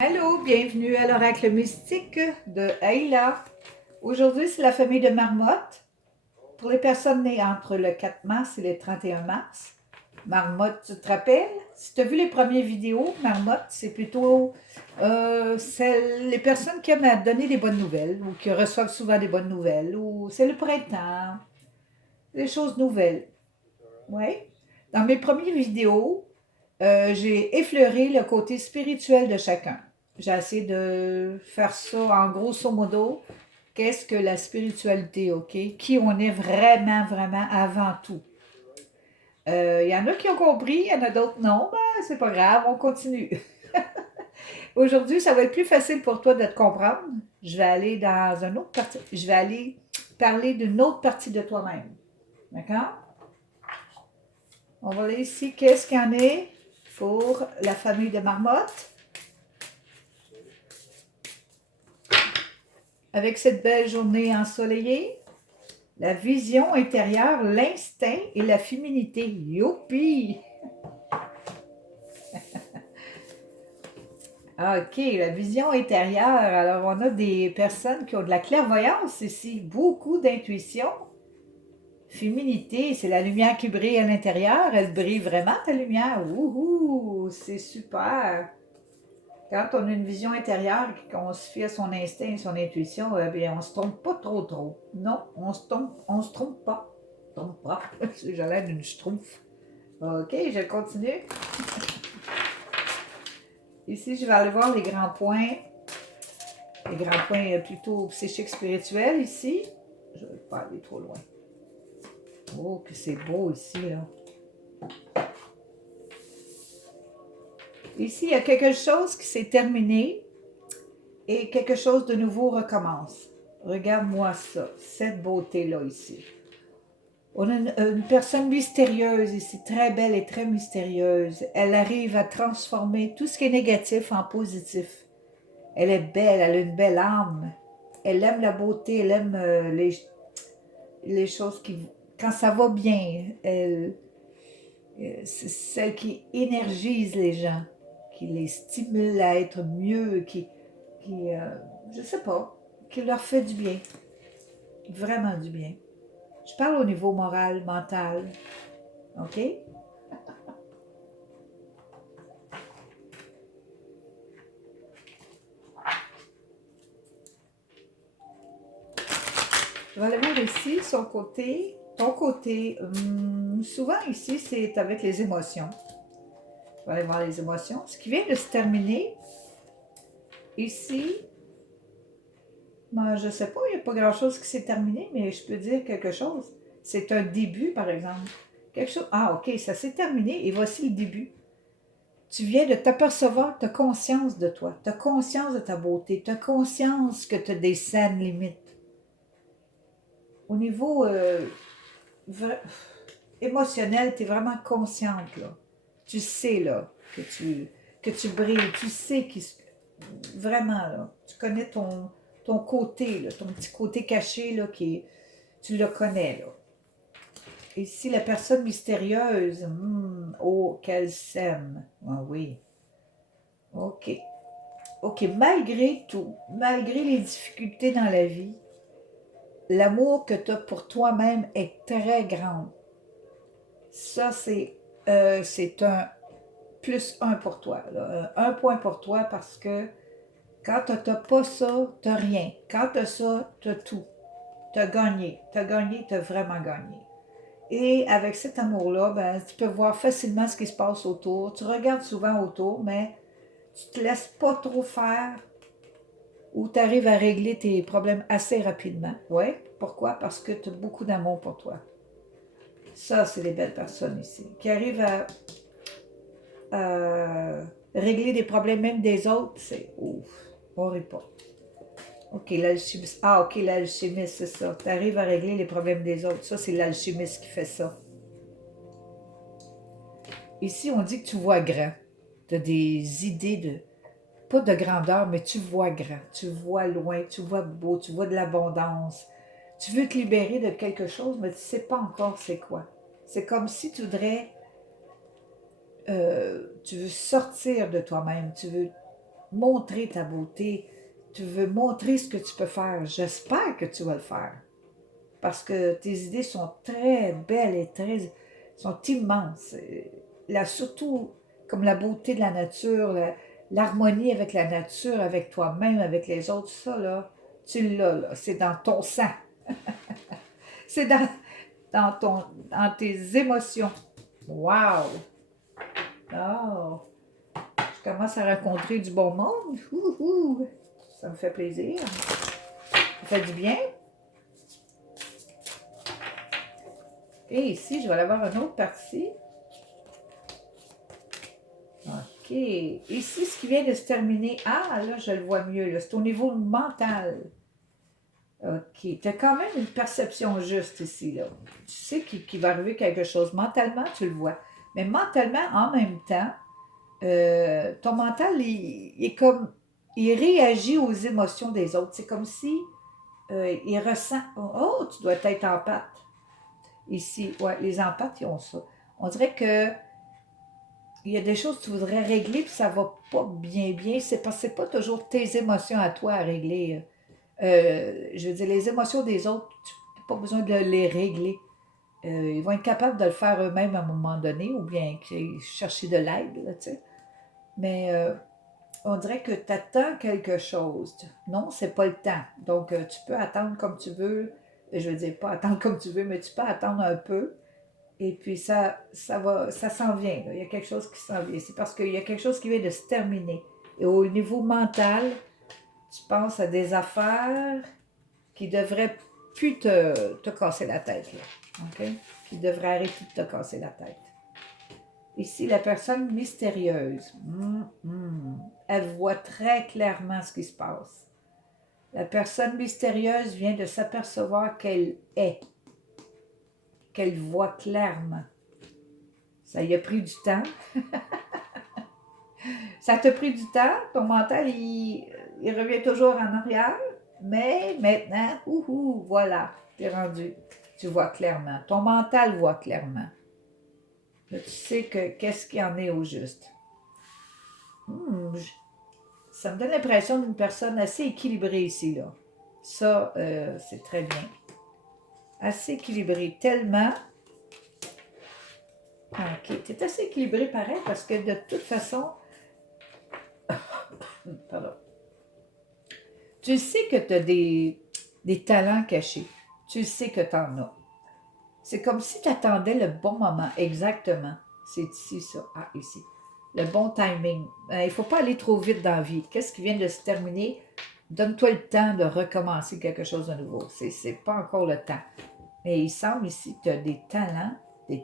Allô, bienvenue à l'oracle mystique de Ayla. Aujourd'hui, c'est la famille de Marmotte. Pour les personnes nées entre le 4 mars et le 31 mars. Marmotte, tu te rappelles? Si tu as vu les premières vidéos, Marmotte, c'est plutôt les personnes qui aiment à donner des bonnes nouvelles ou qui reçoivent souvent des bonnes nouvelles ou c'est le printemps, des choses nouvelles. Oui. Dans mes premières vidéos, j'ai effleuré le côté spirituel de chacun. J'ai essayé de faire ça en grosso modo. Qu'est-ce que la spiritualité, OK? Qui on est vraiment, vraiment avant tout. Il y en a qui ont compris, il y en a d'autres non. Ben, c'est pas grave, on continue. Aujourd'hui, ça va être plus facile pour toi de te comprendre. Je vais aller dans une autre partie. Je vais aller parler d'une autre partie de toi-même. D'accord? On va aller ici. Qu'est-ce qu'il y en est pour la famille de marmottes? Avec cette belle journée ensoleillée, la vision intérieure, l'instinct et la féminité. Youpi! OK, la vision intérieure. Alors, on a des personnes qui ont de la clairvoyance ici, beaucoup d'intuition. Féminité, c'est la lumière qui brille à l'intérieur. Elle brille vraiment, ta lumière. Wouhou! C'est super! Quand on a une vision intérieure, qu'on se fie à son instinct et son intuition, bien, on se trompe pas trop. Non, on se trompe pas. Trompe pas. J'ai l'air d'une schtroumpf. OK, je continue. Ici, je vais aller voir les grands points. Les grands points plutôt psychiques spirituels ici. Je ne vais pas aller trop loin. Oh, que c'est beau ici, là. Ici, il y a quelque chose qui s'est terminé et quelque chose de nouveau recommence. Regarde-moi ça, cette beauté-là ici. On a une personne mystérieuse ici, très belle et très mystérieuse. Elle arrive à transformer tout ce qui est négatif en positif. Elle est belle, elle a une belle âme. Elle aime la beauté, elle aime les choses qui... Quand ça va bien, c'est celle qui énergise les gens, qui les stimule à être mieux, je sais pas, qui leur fait du bien. Vraiment du bien. Je parle au niveau moral, mental. OK? Je vais aller voir ici, son côté, ton côté. Souvent ici, c'est avec les émotions. Je vais aller voir les émotions. Ce qui vient de se terminer, ici, ben, je ne sais pas, il n'y a pas grand-chose qui s'est terminé, mais je peux dire quelque chose. C'est un début, par exemple. Quelque chose. Ah, OK, ça s'est terminé et voici le début. Tu viens de t'apercevoir, tu as conscience de toi, tu as conscience de ta beauté, tu as conscience que tu as des saines limites. Au niveau émotionnel, tu es vraiment consciente, là. Tu sais, là, que tu brilles, tu sais vraiment, là, tu connais ton côté, là, ton petit côté caché, là, tu le connais, là. Et si la personne mystérieuse, oh, qu'elle s'aime. Ah oui. OK. OK, malgré tout, malgré les difficultés dans la vie, l'amour que tu as pour toi-même est très grand. Ça, c'est un plus un pour toi. Là. Un point pour toi parce que quand tu n'as pas ça, tu n'as rien. Quand tu as ça, tu as tout. Tu as gagné. Tu as gagné, tu as vraiment gagné. Et avec cet amour-là, ben, tu peux voir facilement ce qui se passe autour. Tu regardes souvent autour, mais tu te laisses pas trop faire ou tu arrives à régler tes problèmes assez rapidement. Oui. Pourquoi? Parce que tu as beaucoup d'amour pour toi. Ça, c'est les belles personnes ici, qui arrivent à régler des problèmes même des autres. C'est ouf, on rit pas. OK, l'alchimiste. Ah, OK, l'alchimiste, c'est ça. Tu arrives à régler les problèmes des autres. Ça, c'est l'alchimiste qui fait ça. Ici, on dit que tu vois grand. Tu as des idées de, pas de grandeur, mais tu vois grand. Tu vois loin, tu vois beau, tu vois de l'abondance. Tu veux te libérer de quelque chose, mais tu ne sais pas encore c'est quoi. C'est comme si tu veux sortir de toi-même. Tu veux montrer ta beauté, tu veux montrer ce que tu peux faire. J'espère que tu vas le faire. Parce que tes idées sont très belles et sont immenses. Là, surtout comme la beauté de la nature, l'harmonie avec la nature, avec toi-même, avec les autres, ça, là, tu l'as, là. C'est dans ton sang. C'est dans tes émotions. Wow! Oh! Je commence à rencontrer du bon monde. Ouhou! Ça me fait plaisir. Ça fait du bien. Et ici, je vais aller avoir une autre partie. OK. Ici, ce qui vient de se terminer. Ah, là, je le vois mieux. C'est au niveau mental. OK. Tu as quand même une perception juste ici. Là. Tu sais qu'il va arriver quelque chose. Mentalement, tu le vois. Mais mentalement, en même temps, ton mental, il est comme. Il réagit aux émotions des autres. C'est comme si il ressent. Oh, tu dois être empathe. Ici, ouais, les empathes, ils ont ça. On dirait que il y a des choses que tu voudrais régler puis ça va pas bien. C'est parce que c'est pas toujours tes émotions à toi à régler. Je veux dire, les émotions des autres, tu n'as pas besoin de les régler. Ils vont être capables de le faire eux-mêmes à un moment donné ou bien chercher de l'aide, là, tu sais. Mais on dirait que tu attends quelque chose. Non, c'est pas le temps. Donc, tu peux attendre comme tu veux. Je veux dire, pas attendre comme tu veux, mais tu peux attendre un peu. Et puis ça s'en vient. Là. Il y a quelque chose qui s'en vient. C'est parce qu'il y a quelque chose qui vient de se terminer. Et au niveau mental, tu penses à des affaires qui devraient plus te casser la tête. Là. OK? Qui devraient arrêter de te casser la tête. Ici, la personne mystérieuse, elle voit très clairement ce qui se passe. La personne mystérieuse vient de s'apercevoir qu'elle est, qu'elle voit clairement. Ça y a pris du temps. Ça t'a pris du temps. Ton mental, il revient toujours en arrière. Mais maintenant, voilà, t'es rendu. Tu vois clairement. Ton mental voit clairement. Là, tu sais qu'est-ce qu'il y en est au juste. Ça me donne l'impression d'une personne assez équilibrée ici, là. Ça, c'est très bien. Assez équilibrée. Tellement. OK. Tu es assez équilibré pareil parce que de toute façon. Pardon. Tu sais que tu as des talents cachés. Tu sais que tu en as. C'est comme si tu attendais le bon moment. Exactement. C'est ici, ça. Ah, ici. Le bon timing. Il ne faut pas aller trop vite dans la vie. Qu'est-ce qui vient de se terminer? Donne-toi le temps de recommencer quelque chose de nouveau. C'est pas encore le temps. Mais il semble ici que tu as des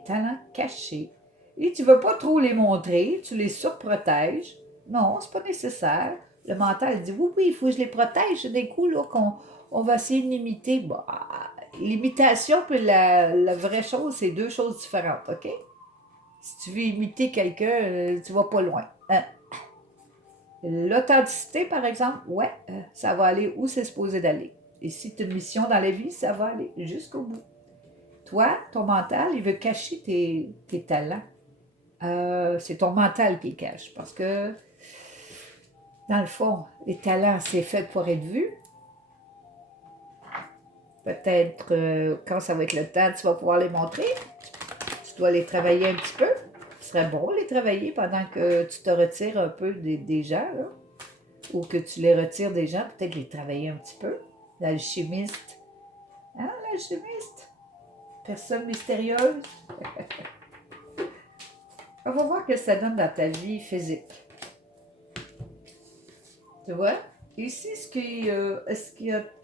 talents cachés. Et tu ne veux pas trop les montrer, tu les surprotèges. Non, c'est pas nécessaire. Le mental dit oui, il faut que je les protège. D'un coup, là, on va essayer de l'imiter. Bah, l'imitation et la vraie chose, c'est deux choses différentes, OK? Si tu veux imiter quelqu'un, tu vas pas loin. Hein? L'authenticité, par exemple, ouais, ça va aller où c'est supposé d'aller. Et si tu as une mission dans la vie, ça va aller jusqu'au bout. Toi, ton mental, il veut cacher tes talents. C'est ton mental qui les cache. Parce que, dans le fond, les talents, c'est fait pour être vu. Peut-être, quand ça va être le temps, tu vas pouvoir les montrer. Tu dois les travailler un petit peu. Ce serait bon les travailler pendant que tu te retires un peu des gens, là. Ou que tu les retires des gens, peut-être les travailler un petit peu. L'alchimiste. Hein, l'alchimiste? Personne mystérieuse. On va voir ce que ça donne dans ta vie physique. Tu vois? Ici,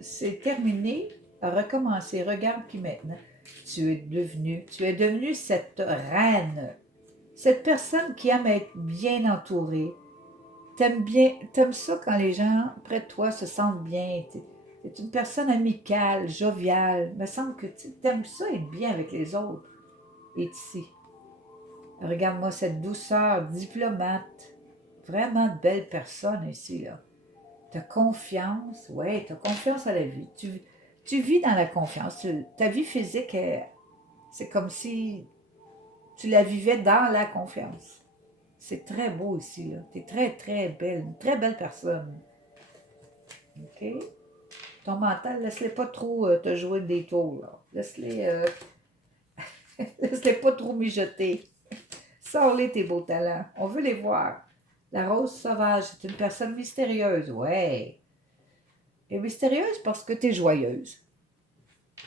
c'est terminé, à recommencer. Regarde puis maintenant. Tu es devenu cette reine. Cette personne qui aime être bien entourée. T'aimes ça quand les gens près de toi se sentent bien. T'es une personne amicale, joviale. Il me semble que tu aimes ça être bien avec les autres. Et ici. Regarde-moi cette douceur, diplomate. Vraiment de belle personne ici, là. T'as confiance, ouais, t'as confiance à la vie. Tu vis dans la confiance. Ta vie physique, c'est comme si tu la vivais dans la confiance. C'est très beau ici, là. Tu es très, très belle, une très belle personne. OK? Ton mental, laisse-les pas trop te jouer des tours, là. Laisse-les laisse-les pas trop mijoter. Sors-les tes beaux talents. On veut les voir. La rose sauvage, c'est une personne mystérieuse. Ouais. Elle est mystérieuse parce que tu es joyeuse.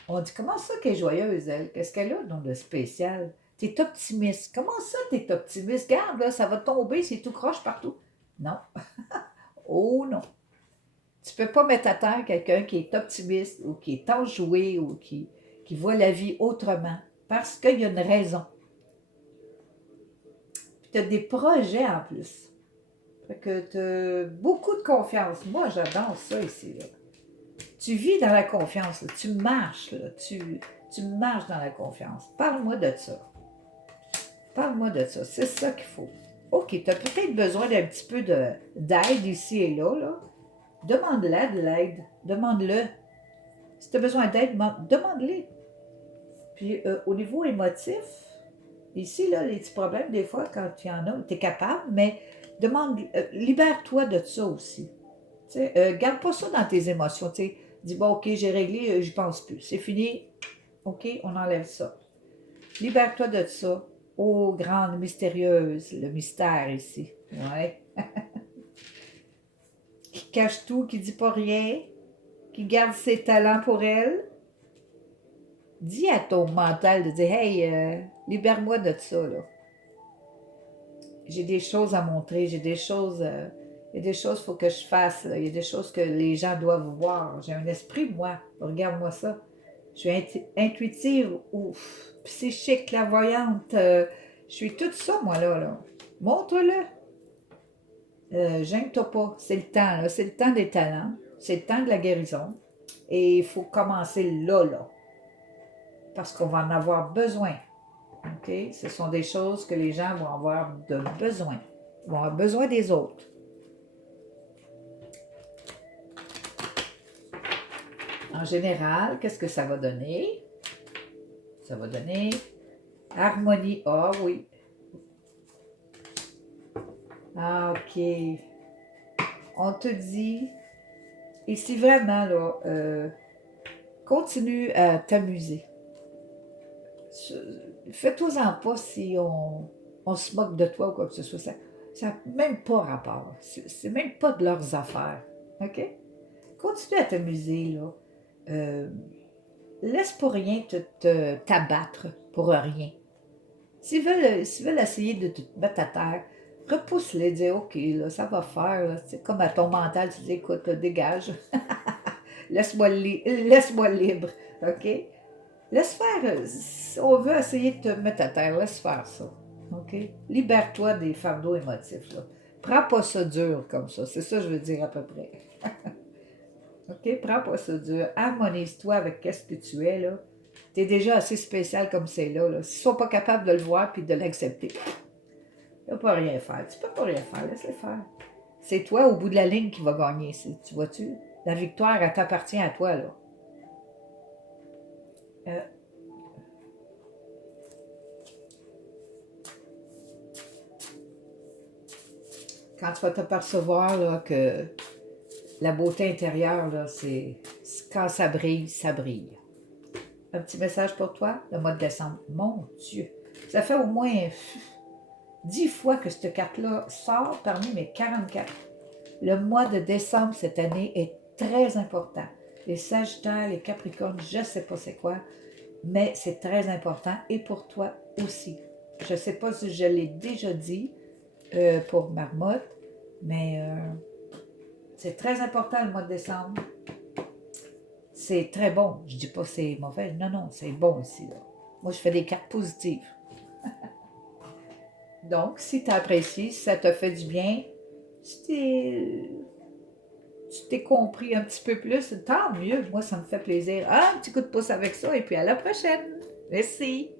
On dit, comment ça qu'elle est joyeuse, elle? Qu'est-ce qu'elle a donc de spécial? Tu es optimiste. Comment ça, tu es optimiste? Regarde, là, ça va tomber, c'est tout croche partout. Non. Oh non. Tu peux pas mettre à terre quelqu'un qui est optimiste ou qui est enjoué ou qui voit la vie autrement. Parce qu'il y a une raison. Puis tu as des projets en plus. Fait que tu as beaucoup de confiance. Moi, j'adore ça ici, là. Tu vis dans la confiance, là. Tu marches, là. Tu marches dans la confiance. Parle-moi de ça. Parle-moi de ça. C'est ça qu'il faut. OK, tu as peut-être besoin d'un petit peu d'aide ici et là, là. Demande-la de l'aide. Demande-le. Si tu as besoin d'aide, demande-le. Puis au niveau émotif, ici, là, les petits problèmes, des fois, quand tu en as, tu es capable, mais demande, libère-toi de ça aussi. Garde pas ça dans tes émotions. T'sais. Dis, bon, OK, j'ai réglé, j'y pense plus. C'est fini. OK, on enlève ça. Libère-toi de ça. Oh, grande mystérieuse, le mystère ici. Ouais. Qui cache tout, qui dit pas rien, qui garde ses talents pour elle. Dis à ton mental de dire, hey, libère-moi de ça, là. J'ai des choses à montrer, j'ai des choses, il y a des choses qu'il faut que je fasse, là. Il y a des choses que les gens doivent voir. J'ai un esprit, moi. Regarde-moi ça. Je suis intuitive ou psychique, clairvoyante. Je suis tout ça, moi, là. Montre-le. Gêne-toi pas. C'est le temps, là. C'est le temps des talents. C'est le temps de la guérison. Et il faut commencer là. Parce qu'on va en avoir besoin. OK? Ce sont des choses que les gens vont avoir de besoin. Ils vont avoir besoin des autres. En général, qu'est-ce que ça va donner? Ça va donner harmonie. Ah oui. Ah, OK. On te dit, et si vraiment, là, continue à t'amuser. Fais-toi-en pas si on se moque de toi ou quoi que ce soit. Ça n'a même pas rapport. C'est même pas de leurs affaires. OK? Continue à t'amuser, là. Laisse pas rien t'abattre pour rien. S'ils veulent essayer de te mettre à terre, repousse-les, dis OK, là, ça va faire. Là. C'est comme à ton mental, tu dis écoute, là, dégage. Laisse-moi libre. OK? Laisse faire. Si on veut essayer de te mettre à terre, laisse faire ça. OK? Libère-toi des fardeaux émotifs. Là. Prends pas ça dur comme ça. C'est ça que je veux dire à peu près. OK? Prends pas ça dur. Harmonise-toi avec ce que tu es, là. Tu es déjà assez spécial comme c'est là. S'ils ne sont pas capables de le voir puis de l'accepter, tu ne peux pas rien faire. Tu peux pas rien faire. Laisse-les faire. C'est toi, au bout de la ligne, qui va gagner. Tu vois-tu? La victoire, elle t'appartient à toi, là. Euh, quand tu vas t'apercevoir là, que la beauté intérieure, là, c'est quand ça brille, ça brille. Un petit message pour toi, le mois de décembre. Mon Dieu, ça fait au moins 10 fois que cette carte-là sort parmi mes 44. Le mois de décembre cette année est très important. Les Sagittaires, les Capricornes, je ne sais pas c'est quoi, mais c'est très important et pour toi aussi. Je ne sais pas si je l'ai déjà dit pour Marmotte, mais c'est très important le mois de décembre. C'est très bon. Je dis pas que c'est mauvais. Non, non, c'est bon ici. Là. Moi, je fais des cartes positives. Donc, si tu apprécies, si ça te fait du bien, si tu t'es compris un petit peu plus, tant mieux. Moi, ça me fait plaisir. Ah, un petit coup de pouce avec ça et puis à la prochaine. Merci.